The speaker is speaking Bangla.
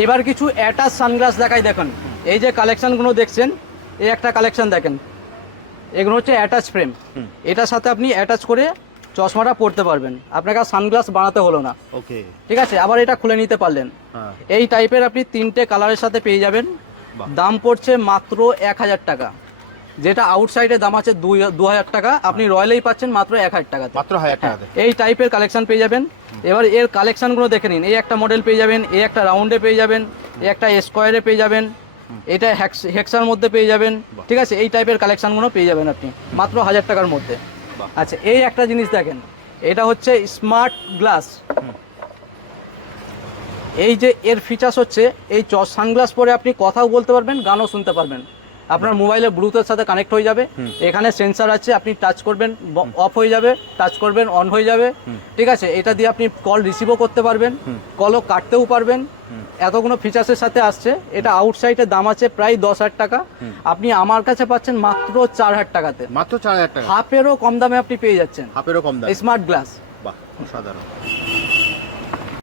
এবার কিছু অ্যাটাচ সানগ্লাস দেখাই দেখেন। এই যে কালেকশনগুলো দেখছেন এই একটা কালেকশন দেখেন। এগুলো হচ্ছে অ্যাটাচ ফ্রেম এটার সাথে আপনি অ্যাটাচ করে চশমাটা পরতে পারবেন। আপনাকে আর সানগ্লাস বানাতে হলো না। ওকে। ঠিক আছে? আবার এটা খুলে নিতে পারলেন। হ্যাঁ। এই টাইপের আপনি তিনটে কালারের সাথে পেয়ে যাবেন। দাম পড়ছে মাত্র এক হাজার টাকা। যেটা আউটসাইডে দাম আছে দুই দু হাজার টাকা। আপনি রয়্যালেই পাচ্ছেন মাত্র এক হাজার টাকা মাত্র হাজার টাকা এই টাইপের কালেকশন পেয়ে যাবেন। এবার এর কালেকশনগুলো দেখে নিন। এই একটা মডেল পেয়ে যাবেন এই একটা রাউন্ডে পেয়ে যাবেন এই একটা স্কোয়ারে পেয়ে যাবেন এটা হেক্স হেক্সার মধ্যে পেয়ে যাবেন। ঠিক আছে? এই টাইপের কালেকশনগুলো পেয়ে যাবেন আপনি। মাত্র হাজার টাকার মধ্যে। আচ্ছা এই একটা জিনিস দেখেন। এটা হচ্ছে স্মার্ট গ্লাস এই যে এর ফিচার্স হচ্ছে এই চ সানগ্লাস পরে আপনি কথাও বলতে পারবেন গানও শুনতে পারবেন। আপনার মোবাইলে ব্লুটুথের সাথে কানেক্ট হয়ে যাবে। এখানে সেন্সার আছে আপনি টাচ করবেন অফ হয়ে যাবে টাচ করবেন অন হয়ে যাবে। ঠিক আছে? এটা দিয়ে আপনি কল রিসিভও করতে পারবেন কলও কাটতেও পারবেন। এতগুলো ফিচার্সের সাথে আসছে। এটা আউটসাইডের দাম আছে প্রায় দশ হাজার টাকা। আপনি আমার কাছে পাচ্ছেন মাত্র চার হাজার টাকাতে। মাত্র চার হাজার টাকা। হাফেরও কম দামে আপনি পেয়ে যাচ্ছেন। হাফেরও কম দামে। স্মার্ট গ্লাস বাহ অসাধারণ।